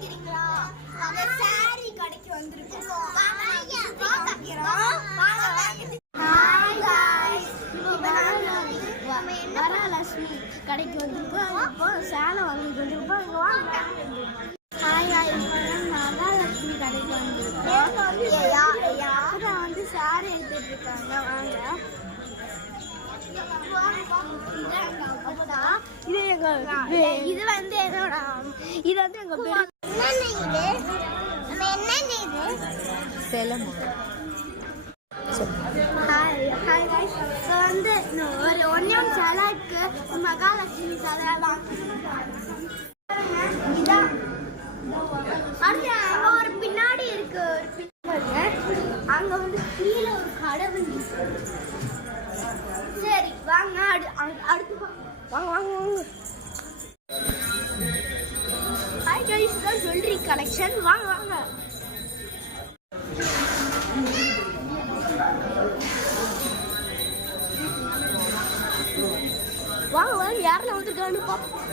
நினைக்கிறீங்களா? அந்த சாரி கடைக்கு வந்திருக்கோம். வரலட்சுமி கடைக்கு வந்திருக்கோம். இப்போ சேலை வாங்கிட்டு வந்திருக்கோம். இங்க வாங்க. மகாலட்சுமி கடைக்கு வந்திருக்கோம். அப்புறம் வந்து சாரி எடுத்துட்டு இருக்காங்க. வாங்க. இது வந்து என்னோட இது வந்து எங்க சேலம். வந்து ஒரு ஒன்னியம் சேலை இருக்கு. மகாலட்சுமி சேலைலாம் இதான். அடுத்து அங்க ஒரு பின்னாடி இருக்கு. அங்க வந்து கீழே ஒரு கடவுள். சரி வாங்க. அடுத்து வாங்க வாங்க வாங்க. ஹாய் கைஸ், தான் ஜுவல்லரி கலெக்ஷன். வாங்க வாங்க. வாங்க வாங்க. யாரெல்லாம் வந்திருக்கான்னு பார்ப்போம்.